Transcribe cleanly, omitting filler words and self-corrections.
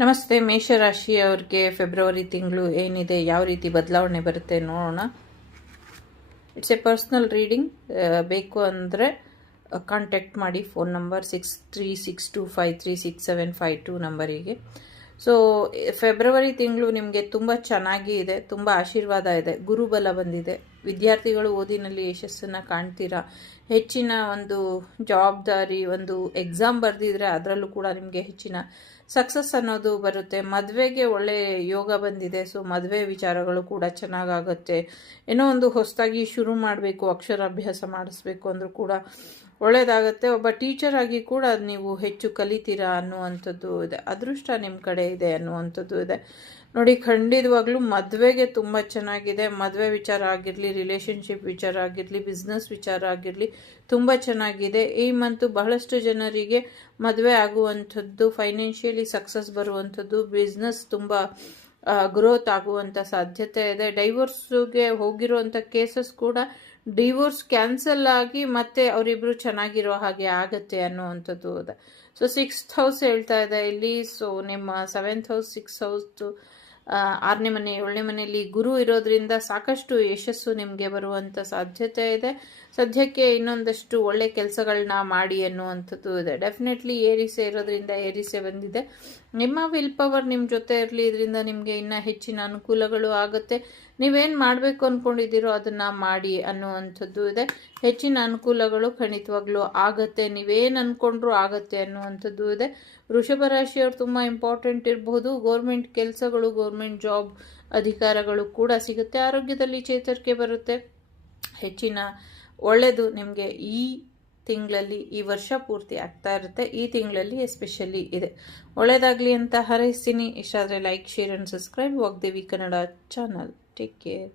ನಮಸ್ತೆ. ಮೇಷರಾಶಿಯವರಿಗೆ ಫೆಬ್ರವರಿ ತಿಂಗಳು ಏನಿದೆ, ಯಾವ ರೀತಿ ಬದಲಾವಣೆ ಬರುತ್ತೆ ನೋಡೋಣ. It's A personal reading. ಬೇಕು ಅಂದರೆ ಕಾಂಟ್ಯಾಕ್ಟ್ ಮಾಡಿ. ಫೋನ್ ನಂಬರ್ 6362536752 ನಂಬರಿಗೆ. ಸೊ ಫೆಬ್ರವರಿ ತಿಂಗಳು ನಿಮಗೆ ತುಂಬ ಚೆನ್ನಾಗಿ ಇದೆ, ತುಂಬ ಆಶೀರ್ವಾದ ಇದೆ, ಗುರುಬಲ ಬಂದಿದೆ. ವಿದ್ಯಾರ್ಥಿಗಳು ಓದಿನಲ್ಲಿ ಯಶಸ್ಸನ್ನು ಕಾಣ್ತೀರಾ. ಹೆಚ್ಚಿನ ಒಂದು ಜವಾಬ್ದಾರಿ, ಒಂದು ಎಕ್ಸಾಮ್ ಬರೆದಿದ್ರೆ ಅದರಲ್ಲೂ ಕೂಡ ನಿಮಗೆ ಹೆಚ್ಚಿನ ಸಕ್ಸಸ್ ಅನ್ನೋದು ಬರುತ್ತೆ. ಮದುವೆಗೆ ಒಳ್ಳೆ ಯೋಗ ಬಂದಿದೆ. ಸೊ ಮದುವೆ ವಿಚಾರಗಳು ಕೂಡ ಚೆನ್ನಾಗಾಗುತ್ತೆ. ಏನೋ ಒಂದು ಹೊಸದಾಗಿ ಶುರು ಮಾಡಬೇಕು, ಅಕ್ಷರಾಭ್ಯಾಸ ಮಾಡಿಸ್ಬೇಕು ಅಂದರೂ ಕೂಡ ಒಳ್ಳೆಯದಾಗತ್ತೆ. ಒಬ್ಬ ಟೀಚರ್ ಆಗಿ ಕೂಡ ನೀವು ಹೆಚ್ಚು ಕಲಿತೀರಾ ಅನ್ನುವಂಥದ್ದು ಇದೆ. ಅದೃಷ್ಟ ನಿಮ್ಮ ಕಡೆ ಇದೆ ಅನ್ನುವಂಥದ್ದು ಇದೆ. ನೋಡಿ, ಖಂಡಿತವಾಗ್ಲೂ ಮದುವೆಗೆ ತುಂಬ ಚೆನ್ನಾಗಿದೆ. ಮದುವೆ ವಿಚಾರ ಆಗಿರಲಿ, ರಿಲೇಷನ್ಶಿಪ್ ವಿಚಾರ ಆಗಿರಲಿ, ಬಿಸ್ನೆಸ್ ವಿಚಾರ ಆಗಿರಲಿ, ತುಂಬ ಚೆನ್ನಾಗಿದೆ. ಈ ಮಂತು ಬಹಳಷ್ಟು ಜನರಿಗೆ ಮದುವೆ ಆಗುವಂಥದ್ದು, ಫೈನಾನ್ಷಿಯಲಿ ಸಕ್ಸಸ್ ಬರುವಂಥದ್ದು, ಬಿಸ್ನೆಸ್ ತುಂಬ ಗ್ರೋತ್ ಆಗುವಂಥ ಸಾಧ್ಯತೆ ಇದೆ. ಡೈವೋರ್ಸ್ಗೆ ಹೋಗಿರುವಂಥ ಕೇಸಸ್ ಕೂಡ ಡಿವೋರ್ಸ್ ಕ್ಯಾನ್ಸಲ್ ಆಗಿ ಮತ್ತೆ ಅವರಿಬ್ಬರು ಚೆನ್ನಾಗಿರೋ ಹಾಗೆ ಆಗತ್ತೆ ಅನ್ನುವಂಥದ್ದು ಇದೆ. ಸೊ 6th ಹೌಸ್ ಹೇಳ್ತಾ ಇದೆ ಇಲ್ಲಿ. ಸೊ ನಿಮ್ಮ 7th ಹೌಸ್, 6th ಹೌಸ್, 6ನೇ ಮನೆ, 7ನೇ ಮನೆಯಲ್ಲಿ ಗುರು ಇರೋದ್ರಿಂದ ಸಾಕಷ್ಟು ಯಶಸ್ಸು ನಿಮಗೆ ಬರುವಂಥ ಸಾಧ್ಯತೆ ಇದೆ. ಸದ್ಯಕ್ಕೆ ಇನ್ನೊಂದಷ್ಟು ಒಳ್ಳೆ ಕೆಲಸಗಳನ್ನ ಮಾಡಿ ಅನ್ನುವಂಥದ್ದು ಇದೆ. ಡೆಫಿನೆಟ್ಲಿ ಏರಿಸೆ ಇರೋದ್ರಿಂದ ಏರಿಸೆ ಬಂದಿದೆ. ನಿಮ್ಮ ವಿಲ್ ಪವರ್ ನಿಮ್ಮ ಜೊತೆ ಇರಲಿ, ಇದರಿಂದ ನಿಮಗೆ ಇನ್ನೂ ಹೆಚ್ಚಿನ ಅನುಕೂಲಗಳು ಆಗುತ್ತೆ. ನೀವೇನು ಮಾಡಬೇಕು ಅಂದ್ಕೊಂಡಿದ್ದೀರೋ ಅದನ್ನು ಮಾಡಿ ಅನ್ನುವಂಥದ್ದು ಇದೆ. ಹೆಚ್ಚಿನ ಅನುಕೂಲಗಳು ಖಂಡಿತವಾಗ್ಲೂ ಆಗತ್ತೆ. ನೀವೇನು ಅಂದ್ಕೊಂಡ್ರೂ ಆಗತ್ತೆ ಅನ್ನುವಂಥದ್ದು ಇದೆ. ವೃಷಭ ರಾಶಿಯವರು ತುಂಬ ಇಂಪಾರ್ಟೆಂಟ್ ಇರಬಹುದು. ಗೌರ್ಮೆಂಟ್ ಕೆಲಸಗಳು, ಗೌರ್ಮೆಂಟ್ ಜಾಬ್, ಅಧಿಕಾರಗಳು ಕೂಡ ಸಿಗುತ್ತೆ. ಆರೋಗ್ಯದಲ್ಲಿ ಚೇತರಿಕೆ ಬರುತ್ತೆ. ಹೆಚ್ಚಿನ ಒಳ್ಳೆಯದು ನಿಮಗೆ ಈ ತಿಂಗಳಲ್ಲಿ, ಈ ವರ್ಷ ಪೂರ್ತಿ ಆಗ್ತಾ ಇರುತ್ತೆ. ಈ ತಿಂಗಳಲ್ಲಿ ಎಸ್ಪೆಷಲಿ ಇದೆ. ಒಳ್ಳೆಯದಾಗಲಿ ಅಂತ ಹಾರೈಸ್ತೀನಿ. ಇಷ್ಟ ಆದರೆ like, share and subscribe Vagdevi Kannada channel. Take care.